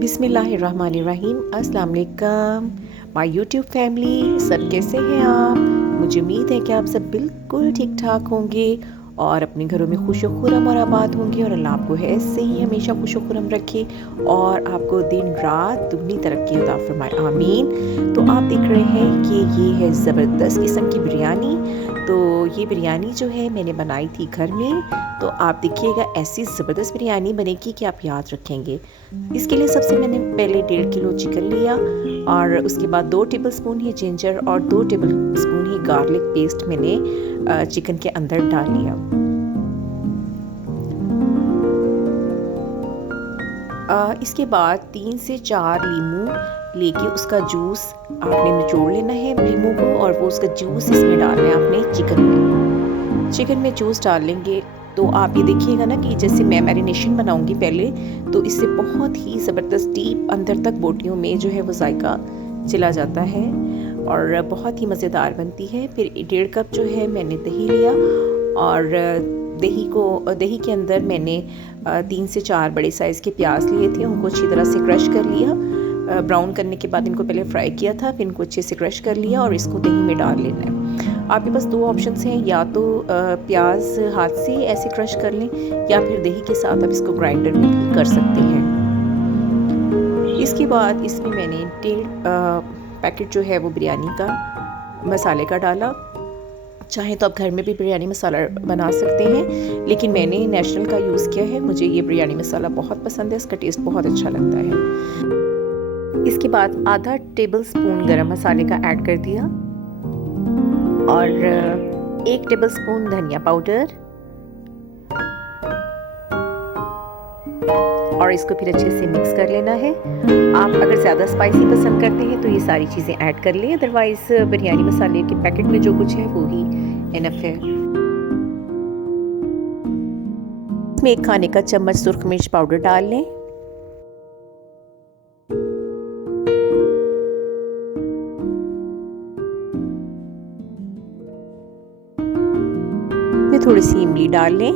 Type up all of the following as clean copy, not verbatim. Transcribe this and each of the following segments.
बिस्मिल्लाहिर्रहमानिर्रहीम। अस्सलाम वालेकुम माय यूट्यूब फैमिली, सब कैसे हैं आप? मुझे उम्मीद है कि आप सब बिल्कुल ठीक ठाक होंगे और अपने घरों में खुश खुरम और आबाद होंगे और अल्लाह आपको ऐसे ही हमेशा खुश खुरम रखे और आपको दिन रात दुगनी तरक्की अता फरमाए, आमीन। तो आप देख रहे हैं कि ये है ज़बरदस्त किस्म की बिरयानी। तो ये बिरयानी जो है मैंने बनाई थी घर में, तो आप देखिएगा ऐसी ज़बरदस्त बिरयानी बनेगी कि आप याद रखेंगे। इसके लिए सबसे मैंने पहले 1.5 किलो चिकन लिया और उसके बाद 2 टेबल स्पून ही जिंजर और 2 टेबल स्पून ही गार्लिक पेस्ट मैंने चिकन के अंदर डाल लिया। इसके बाद 3 से 4 लीमू लेके उसका जूस आपने निचोड़ लेना है लीमू को, और वो उसका जूस इसमें डालना है आपने चिकन में जूस डाल लेंगे तो आप ये देखिएगा ना कि जैसे मैं मैरिनेशन बनाऊंगी पहले, तो इससे बहुत ही ज़बरदस्त डीप अंदर तक बोटियों में जो है वो जायका चला जाता है और बहुत ही मज़ेदार बनती है। फिर 1.5 कप जो है मैंने दही लिया और दही के अंदर मैंने 3 से 4 बड़े साइज़ के प्याज लिए थे, उनको अच्छी तरह से क्रश कर लिया। ब्राउन करने के बाद इनको पहले फ्राई किया था, फिर इनको अच्छे से क्रश कर लिया और इसको दही में डाल लेना है। आपके पास 2 ऑप्शंस हैं, या तो प्याज हाथ से ऐसे क्रश कर लें या फिर दही के साथ आप इसको ग्राइंडर में भी कर सकते हैं। इसके बाद इसमें मैंने 1.5 पैकेट जो है वो बिरयानी का मसाले का डाला। चाहे तो आप घर में भी बिरयानी मसाला बना सकते हैं, लेकिन मैंने नेशनल का यूज़ किया है। मुझे ये बिरयानी मसाला बहुत पसंद है, इसका टेस्ट बहुत अच्छा लगता है। इसके बाद आधा टेबल स्पून गरम मसाले का ऐड कर दिया और 1 टेबल स्पून धनिया पाउडर, और इसको फिर अच्छे से मिक्स कर लेना है। आप अगर ज़्यादा स्पाइसी पसंद करते हैं तो ये सारी चीज़ें ऐड कर लें, अदरवाइज़ बिरयानी मसाले के पैकेट में जो कुछ है वो ही इनफ है। इसमें 1 खाने का चम्मच सुर्ख मिर्च पाउडर डाल लें। थोड़ी सी इमली डाल लें।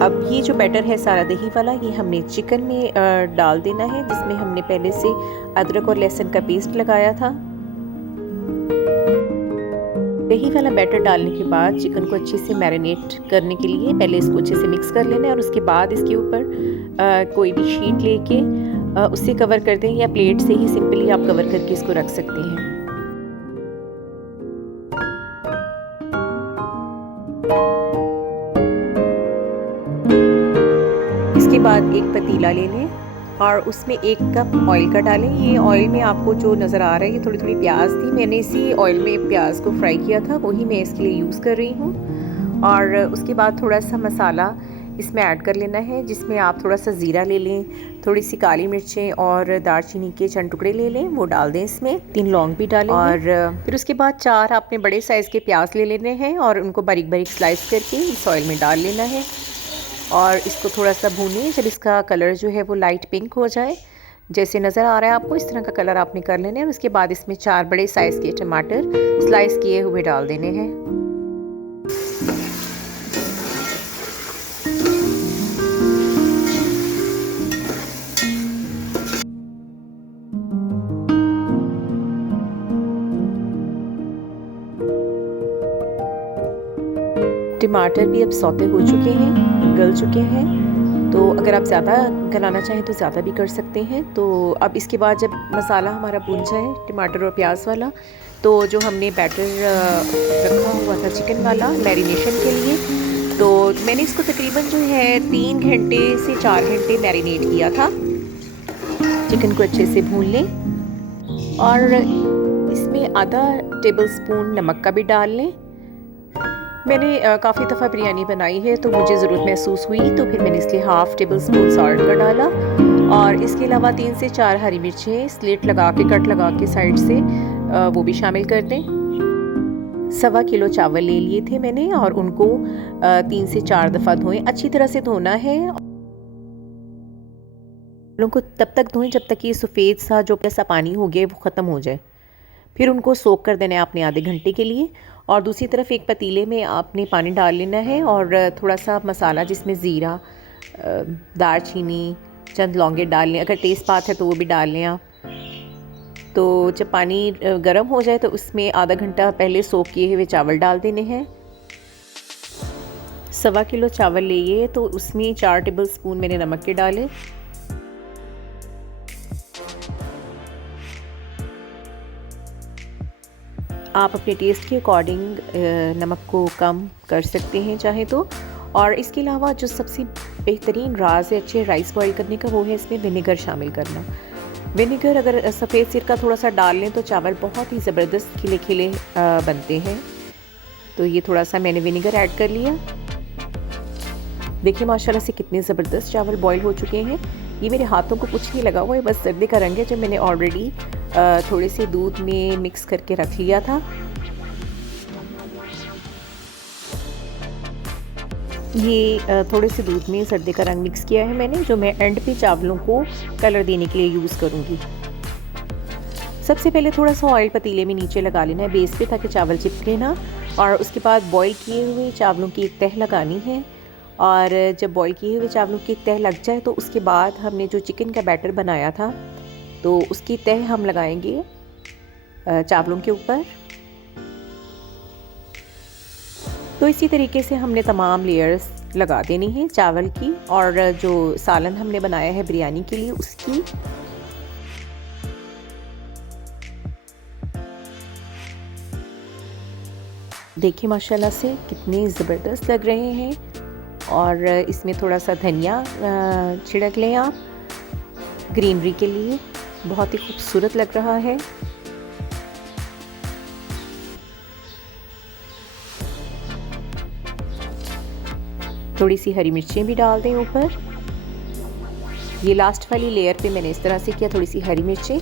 अब ये जो बैटर है सारा दही वाला, ये हमने चिकन में डाल देना है, जिसमें हमने पहले से अदरक और लहसुन का पेस्ट लगाया था। दही वाला बैटर डालने के बाद चिकन को अच्छे से मैरिनेट करने के लिए पहले इसको अच्छे से मिक्स कर लेना है और उसके बाद इसके ऊपर कोई भी शीट लेके उससे कवर कर दें, या प्लेट से ही सिंपली आप कवर करके इसको रख सकते हैं। इसके बाद एक पतीला ले लें और उसमें 1 कप ऑयल का डालें। ये ऑयल में आपको जो नज़र आ रहा है ये थोड़ी थोड़ी प्याज थी, मैंने इसी ऑयल में प्याज को फ्राई किया था, वही मैं इसके लिए यूज़ कर रही हूँ। और उसके बाद थोड़ा सा मसाला इसमें ऐड कर लेना है, जिसमें आप थोड़ा सा ज़ीरा ले लें, थोड़ी सी काली मिर्चें और दालचीनी के चंद टुकड़े ले लें, वो डाल दें इसमें। 3 लौंग भी डालें और फिर उसके बाद 4 आपने बड़े साइज़ के प्याज ले लेने हैं और उनको बारीक बारीक स्लाइस करके इस ऑयल में डाल लेना है और इसको थोड़ा सा भूनें। जब इसका कलर जो है वो लाइट पिंक हो जाए, जैसे नज़र आ रहा है आपको, इस तरह का कलर आपने कर लेना है। और उसके बाद इसमें 4 बड़े साइज़ के टमाटर स्लाइस किए हुए डाल देने हैं। टमाटर भी अब सौते हो चुके हैं, गल चुके हैं, तो अगर आप ज़्यादा गलाना चाहें तो ज़्यादा भी कर सकते हैं। तो अब इसके बाद जब मसाला हमारा भुन जाए टमाटर और प्याज वाला, तो जो हमने बैटर रखा हुआ था चिकन वाला मैरिनेशन के लिए, तो मैंने इसको तकरीबन जो है 3 घंटे से 4 घंटे मैरिनेट किया था। चिकन को अच्छे से भून लें और इसमें आधा टेबल स्पून नमक का भी डाल लें। मैंने काफ़ी दफ़ा बिरयानी बनाई है तो मुझे ज़रूरत महसूस हुई, तो फिर मैंने इसलिए हाफ़ टेबल स्पून सॉल्ट का डाला। और इसके अलावा 3 से 4 हरी मिर्चें स्लिट लगा के, कट लगा के साइड से वो भी शामिल कर दें। 1.25 किलो चावल ले लिए थे मैंने और उनको 3 से 4 दफ़ा धोएं। अच्छी तरह से धोना है। उनको तब तक धोएं जब तक ये सफ़ेद सा जो सा पानी हो गया वो ख़त्म हो जाए। फिर उनको सोक कर देना है आपने आधे घंटे के लिए। और दूसरी तरफ एक पतीले में आपने पानी डाल लेना है और थोड़ा सा मसाला जिसमें ज़ीरा, दालचीनी, चंद लौंगे डाल लें। अगर तेज़पात है तो वो भी डाल लें आप। तो जब पानी गर्म हो जाए तो उसमें आधा घंटा पहले सोक किए हुए चावल डाल देने हैं। 1.25 किलो चावल लिए तो उसमें 4 टेबल स्पून मैंने नमक के डाले। आप अपने टेस्ट के अकॉर्डिंग नमक को कम कर सकते हैं चाहे तो। और इसके अलावा जो सबसे बेहतरीन राज है अच्छे राइस बॉईल करने का वो है इसमें विनेगर शामिल करना। विनेगर अगर सफ़ेद सिरका थोड़ा सा डाल लें तो चावल बहुत ही ज़बरदस्त खिले खिले बनते हैं। तो ये थोड़ा सा मैंने विनेगर ऐड कर लिया। देखिए माशाल्लाह से कितने ज़बरदस्त चावल बॉईल हो चुके हैं। ये मेरे हाथों को कुछ नहीं लगा हुआ है, बस सर्दी का रंग है जो मैंने ऑलरेडी थोड़े से दूध में मिक्स करके रख लिया था। ये थोड़े से दूध में सर्दी का रंग मिक्स किया है मैंने, जो मैं एंड पे चावलों को कलर देने के लिए यूज़ करूँगी। सबसे पहले थोड़ा सा ऑयल पतीले में नीचे लगा लेना है बेस पे ताकि चावल चिपके ना। और उसके बाद बॉईल किए हुए चावलों की एक तह लगानी है। और जब बॉईल किए हुए चावलों की एक तह लग जाए तो उसके बाद हमने जो चिकन का बैटर बनाया था तो उसकी तह हम लगाएंगे चावलों के ऊपर। तो इसी तरीके से हमने तमाम लेयर्स लगा देनी है चावल की। और जो सालन हमने बनाया है बिरयानी के लिए उसकी। देखिए माशाल्लाह से कितने ज़बरदस्त लग रहे हैं। और इसमें थोड़ा सा धनिया छिड़क लें आप ग्रीनरी के लिए, बहुत ही खूबसूरत लग रहा है। थोड़ी सी हरी मिर्चें भी डाल दें ऊपर। ये लास्ट वाली लेयर पे मैंने इस तरह से किया, थोड़ी सी हरी मिर्चें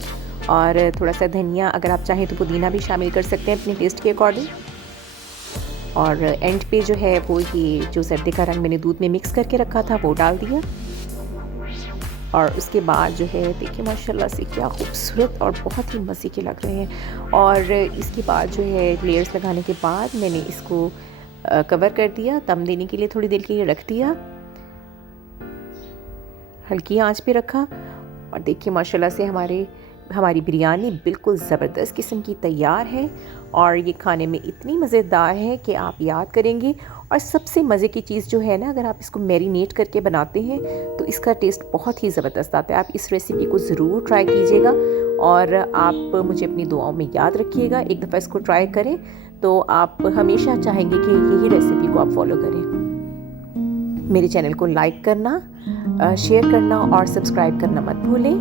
और थोड़ा सा धनिया, अगर आप चाहें तो पुदीना भी शामिल कर सकते हैं अपने टेस्ट के अकॉर्डिंग। और एंड पे जो है वो ये जो सर्दी का रंग मैंने दूध में मिक्स करके रखा था वो डाल दिया। और उसके बाद जो है देखिए माशाल्लाह से क्या खूबसूरत और बहुत ही मज़े के लग रहे हैं। और इसके बाद जो है लेयर्स लगाने के बाद मैंने इसको कवर कर दिया, दम देने के लिए थोड़ी देर के लिए रख दिया, हल्की आंच पे रखा। और देखिए माशाल्लाह से हमारी बिरयानी बिल्कुल ज़बरदस्त किस्म की तैयार है। और ये खाने में इतनी मज़ेदार है कि आप याद करेंगे। और सबसे मज़े की चीज़ जो है ना, अगर आप इसको मैरिनेट करके बनाते हैं तो इसका टेस्ट बहुत ही ज़बरदस्त आता है। आप इस रेसिपी को ज़रूर ट्राई कीजिएगा और आप मुझे अपनी दुआओं में याद रखिएगा। एक दफ़ा इसको ट्राई करें तो आप हमेशा चाहेंगे कि यही रेसिपी को आप फॉलो करें। मेरे चैनल को लाइक करना, शेयर करना और सब्सक्राइब करना मत भूलें।